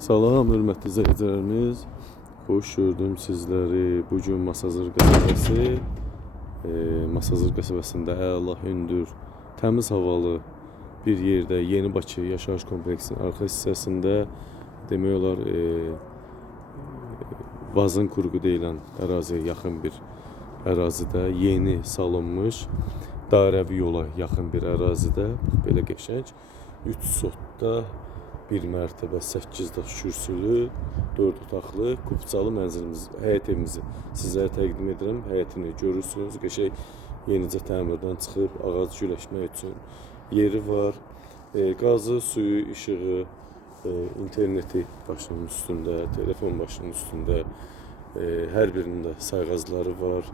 Salam, hörmətli izləyicilərimiz. Xoş gördüm sizləri. Bugün Masazır qəsəbəsi. Masazır qəsəbəsində əla, hündür, təmiz havalı bir yerdə Yeni Bakı yaşayış kompleksinin arxa hissəsində demək olar Vazın Kurğu deyilən əraziyə yaxın bir ərazidə yeni salınmış dairəvi yola yaxın bir ərazidə belə qəşəng 3 sotda bir mərtəbə 8 daş kürsülü 4 otaqlı kupçalı mənzilimiz, həyət evimizi sizlərə təqdim edirəm. Həyətini görürsünüz. Qəşəng yenicə təmirdən çıxıb ağac güləşmək üçün yeri var. Qazı, suyu, işığı, interneti başının üstündə, telefon başının üstündə, hər birində sayğacları var.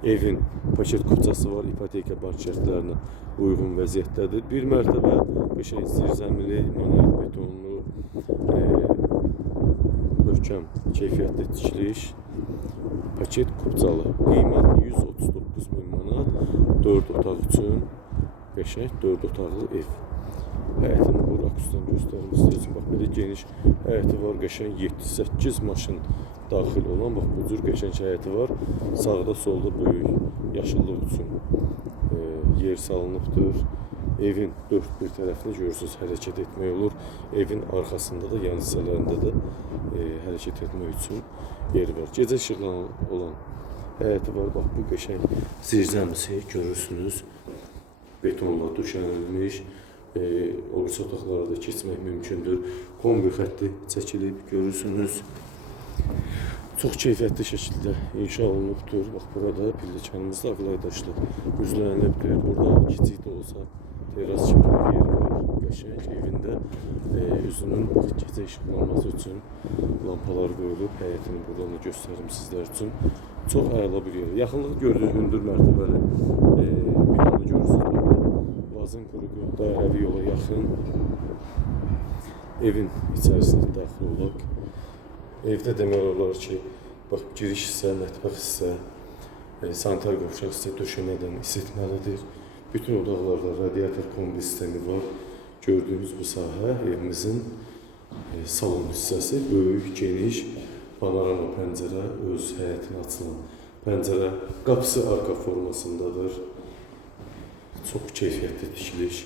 Evin paket kupçası var, ipoteka bank şərtlərinə uyğun vəziyyətdədir. Bir mərtəbə qəşəng zirzəmili, manuel betonlu, möhkəm, keyfiyyətli tikiliş, paket kupçalı, qiymət 139.000 manat, 4 otaq üçün qəşəng 4 otaqlı ev. Həyətini bu rakusdan göstərim sizə üçün. Bax, belə geniş həyəti var, qəşəng 7-8 maşın daxil olan, bax, bu cür qəşəng həyəti var. Sağda, solda böyük yaşıllıq üçün yer salınıbdır. Evin dörd bir tərəfini görürsünüz, hərəkət etmək olur. Evin arxasında da, yan hissələrində də hərəkət etmək üçün yeri var. Gecə işıqla olan həyəti var. Bax, bu qəşəng zirzəmisi görürsünüz. Betonla döşənilmiş. O birisi otaqlara da keçmək mümkündür. Kombi xətti çəkilib görürsünüz. Çox keyfiyyətli şəkildə inşa olunubdur. Bax, burada pilləkanımız da ağlaydaşlı üzlənilibdir. Burada kiçik də olsa teras kimi bir yer var. Qəşəng evində üzünün gecə işıqlanması üçün lampalar qoyulub. Həyətini buradan da göstərim sizlər üçün. Çox əla bir yer. Yaxınlığı gördüyünüz hündür mərtəbəli binanı görürsünüz. Vazın Kurğu dairəvi yola yaxın. Evin içərisinə daxil olaq. Evdə demək olar ki, bax, giriş hissə, mətbəx hissə, sanitar qovşaq hissə döşəmədən isitməlidir. Bütün otaqlarda radiator kombi sistemi var. Gördüyünüz bu sahə evimizin salon hissəsi. Böyük, geniş, panorama pəncərə, öz həyətinə açılan pəncərə. Qapısı arka formasındadır. Çox keyfiyyətli tikiliş.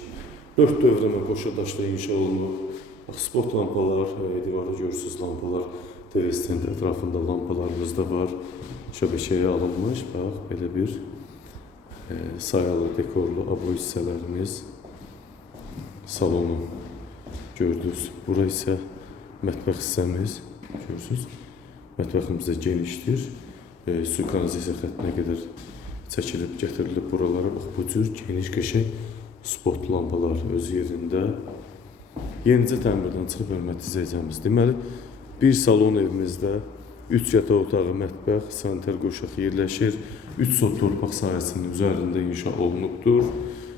4 dövrəmə qoşa daşla inşa olunub. Spot lampalar, divarda görürsünüz lampalar. TV stand ətrafında lampalarımız da var. Şəbəkəyə alınmış. Bax, belə bir sayalı, dekorlu abo hissələrimiz. Salonu gördünüz. Bura isə mətbəx hissəmiz. Görürsünüz. Mətbəximiz də genişdir. Su kanalizasiya xəttinə qədər çəkilib, gətirilib buralara. Bax, bu cür geniş qəşəng spot lampalar öz yerində. Yenicə təmirdən çıxıb hörmətli izləyicimiz. Deməli, bir salon evimizdə 3 yataq otağı, mətbəx, sanitar qoşaq yerləşir. 3 sot torpaq sahəsinin üzərində inşa olunubdur.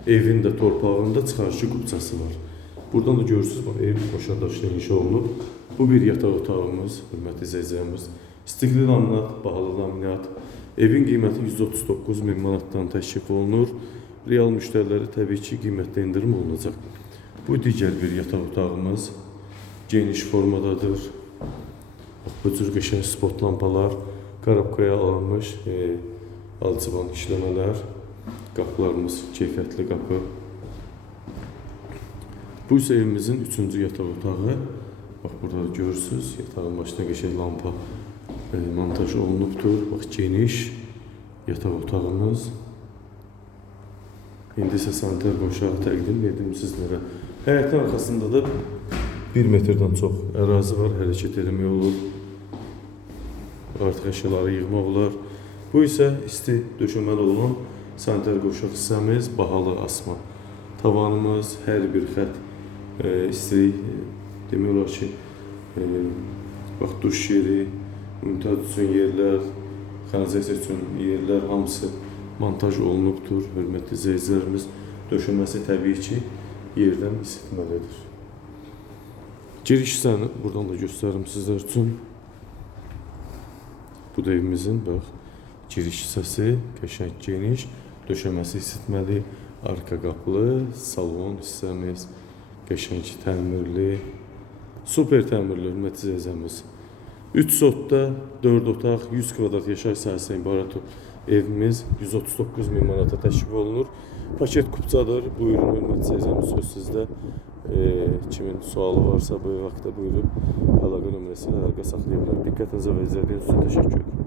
Evin də torpağında çıxarıcı kupçası var. Buradan da görürsünüz, bax, ev qoşa daşla inşa olunub. Bu bir yataq otağımız, hörmətli izləyicimiz. Stikli laminat, bahalı laminat. Evin qiyməti 139.000 manatdan təklif olunur. Real müştəriləri təbii ki, qiymətdə indirim olunacaq. Bu digər bir yataq otağımız. Geniş formadadır. Bax, bu cür qəşəng spot lampalar, qarabkaya alınmış alçıban işləmələr. Qapılarımız keyfiyyətli qapı. Bu isə evimizin 3-cü yataq otağı. Bax, burada görürsünüz, yatağın başına qəşəng lampa montaj olunubdur. Bax, geniş yataq otağımız. İndi isə sanitar qoşağı təqdim edim sizlərə. Həyətin arxasında da 1 metrdən çox ərazi var, hərəkət etmək olur. Artıq əşyaları yığmaq olar. Bu isə isti döşəməli olan sanitar qoşaq hissəmiz, bahalı asma tavanımız, hər bir xət isti, demək olar ki, bax, duş yeri, montaj üçün yerlər, kanalizasiya üçün yerlər, hamısı montaj olunubdur. Hörmətli izləyicilərimiz, döşəməsi təbii ki, yerdən isitməlidir. Giriş hissəni buradan da göstərim sizlər üçün. Bu da evimizin, bax, giriş hissəsi, qəşəng geniş, döşəməsi isitməli, arka qapılı, salon hissəmiz, qəşəng təmirli, Super təmirli hörmətli izləyicimiz. 3 sotda 4 otaq, 100 kvadrat yaşayış sahəsindən ibarət evimiz 139 min manata təklif olunur. Paket kupçadır. Buyurun hörmətli izləyicimiz, söz sizdə. Kimin sualı varsa bu vaxtda buyurun əlaqə nömrəsi ilə əlaqə saxlaya bilər. Diqqətinizə və izlədiyiniz üçün təşəkkür edirəm.